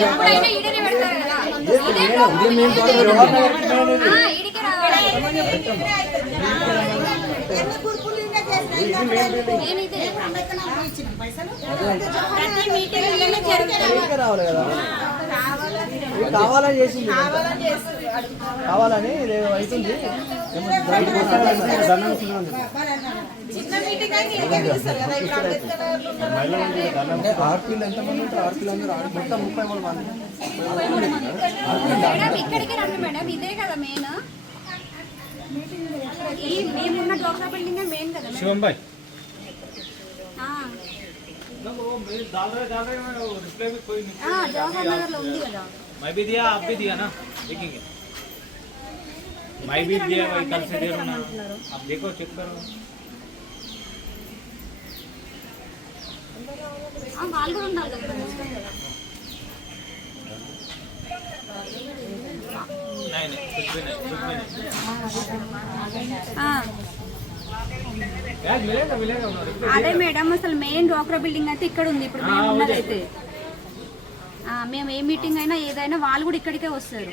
ఎప్పుడైనా ఈడనే పెడతారు కదా. ఇదే రావాలి. కావాలని చేసింది కావాలని అవుతుంది దండం ఆర్పీలు ఎంతమంది ఉంటారు ఆర్పీలు అందరూ ఆరు- మొత్తం ముప్పై మూడు మంది మేడం ఇక్కడికి రండి మేడం ఇదే కదా మెయిన్ ఈ మేమున్న డోక్రా బిల్డింగ్ మెయిన్ కదా మేడం. शिवम भाई ఆ, डाल रहे डाल रहे रिप्लाई भी कोई नहीं ఆ, జవహర్ నగర్ లో ఉంది కదా मैं भी दिया आप भी दिया ना देखेंगे मैं भी दिया भाई कल से दे रहा हूँ ना आप देखो चेक करो వాళ్ళు కూడా అదే మేడం అసలు మెయిన్ డోక్రా బిల్డింగ్ అయితే ఇక్కడ ఉంది. ఇప్పుడు మేము ఉన్నదైతే. మేము ఏ మీటింగ్ అయినా ఏదైనా వాళ్ళు కూడా ఇక్కడికే వస్తారు.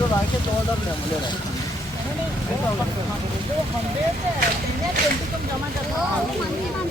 लो लाके दो हजार में बोले रहे जमा कर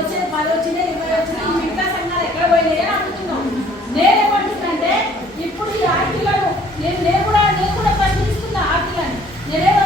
వచ్చే పది వచ్చినాయి, ఇరవై వచ్చినాయి. మిగతా సంఘాలు ఎక్కడ పోయినాయి అని అడుగుతున్నావు. నేనేమంటున్నానంటే ఇప్పుడు ఈ ఆర్టీలను నేను నేను కూడా నేను కూడా ప్రశ్నిస్తున్నా ఆర్టీలను నేనేమో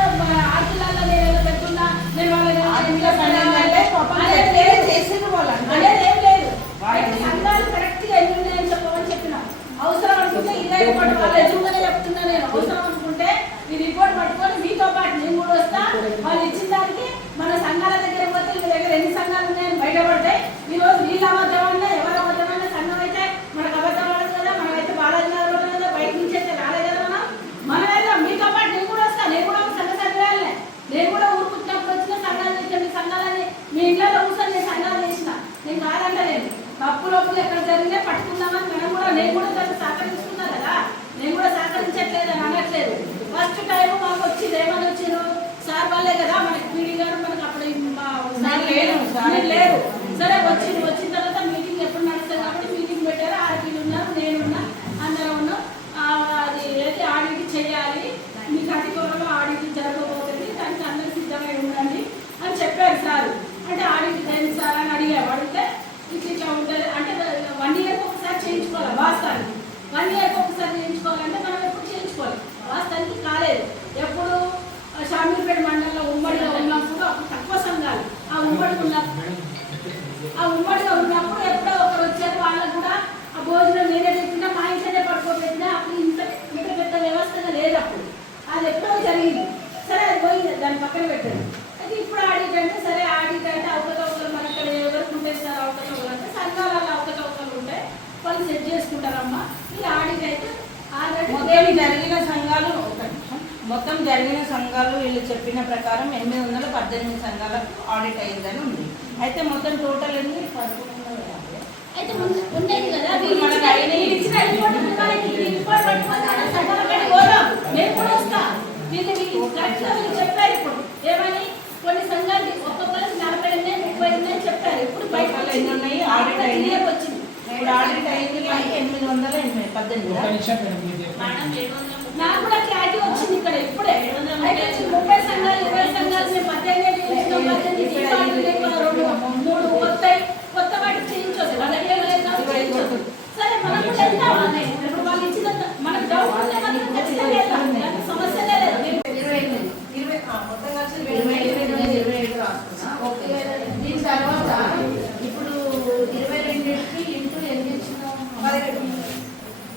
ఆర్టీలలో నేను ఏదో పెట్టున్నా నేను వాళ్ళని ఇంట్లో పడేయాలంటే అనేది లేదు చేసిన వాళ్ళు అనేది ఏం లేదు అయితే సంఘాలు కరెక్ట్గా ఎన్ని ఉన్నాయని చెప్పమని చెప్పిన అవసరం అనుకుంటే ఇదే రిపోర్ట్ వాళ్ళ ఎదురుగానే చెప్తున్నా నేను అవసరం అనుకుంటే ఈ రిపోర్ట్ పట్టుకొని మీతో పాటు నేను కూడా వస్తా వాళ్ళు ఇచ్చిన దానికి మన సంఘాల దగ్గర పోతే మీ దగ్గర ఎన్ని సంఘాలు ఉన్నాయని బయటపడతాయి ఈ రోజు వీళ్ళ అబద్ధమన్నా ఎవరి అబద్ధమన్నా సంఘం అయితే మనకు అబద్ధం ఆడదు కదా మనమైతే బాలాజీ నగర్ రోడ్డు కదా బయట నుంచి అయితే రాలేదు కదా మనం మనం వెళ్దాం మీతో పాటు నేను కూడా వస్తా నేను కూడా ఒక సంఘ సభ్యురాలు నేను కూడా దాన్ని సహకరిస్తున్నా కదా? నేను కూడా సహకరించట్లేదు అని అనట్లేదు. ఫస్ట్ టైం మాకు వచ్చింది. ఏమని వచ్చిండ్రు సార్ వాళ్ళే కదా మనకి పీడీ గారు మనకు అప్పుడు లేరు సార్ లేరు. సరే వచ్చింది. వచ్చిన మొత్తం జరిగిన సంఘాలు. మొత్తం జరిగిన సంఘాలు వీళ్ళు చెప్పిన ప్రకారం ఎనిమిది వందల పద్దెనిమిది సంఘాలకు ఆడిట్ అయిందని ఉంది అయితే మొత్తం టోటల్ ఎన్ని పదకొండు. అయితే ఉండేది కదా మనకు ఇచ్చిన రిపోర్ట్ రిపోర్ట్ సర్టిఫికేట్. నేను కూడా వస్తా. చెప్పారు ఇప్పుడు ఏమని కొన్ని సంఘాలు ఒక్కొక్కరికి నలభై ఉన్నాయి ముప్పై చెప్పారు ఇప్పుడు బయట వాళ్ళు ఎన్ని ఉన్నాయి? ఆడిట్. క్లియర్ వచ్చింది ఇప్పుడు ఆడిట్ ఎనిమిది వందల ఎనిమిది పద్దెనిమిది నాకు కూడా క్లారిటీ వచ్చింది ఇక్కడ ఇప్పుడే అయితే వచ్చి ముప్పై సంఘాలు ఇరవై సంఘాలు మేము పద్దెనిమిది చేయించినాం పద్దెనిమిది దీపావళి లేక రెండు మూడు కొత్త కొత్త వాటికి చేయించొచ్చు వాళ్ళ ఏం లేదు కాబట్టి చేయించొచ్చు సరే మనం కూడా వెళ్తాం అన్నయ్య. ఇప్పుడు వాళ్ళు ఇచ్చిన మనకు డౌట్ ఉంటే మాత్రం ఖచ్చితంగా వెళ్తాం దానికి సమస్యలే లేదు మేము ఇరవై ఎనిమిది ఇరవై ఆ, మొత్తం కలిసి ఇరవై ఎనిమిది ఇరవై ఏడు రాసుకున్నా ఓకే దీని తర్వాత ఇప్పుడు ఇరవై రెండింటికి ఇంటూ ఎన్ని ఇచ్చినాం పదిహేడు పదిహేడు వందల యాభై అదే ఎంత ఇచ్చినాం టోటల్ మొత్తం పాస్ మొత్తం ఇంకెవరో పేరు పదిహేడు పదిహేడు ఒక రెండు నుంచి ఎవరైనా ఉంది.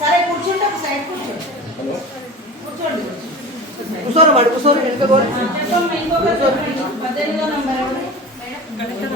సరే కూర్చుంటే ఒక సైడ్ కూర్చోండి. కూర్చోండి కూర్చోరు వాడు కూర్చోరు వెనుక పద్దెనిమిదో నంబర్ ఎవరు? మేడం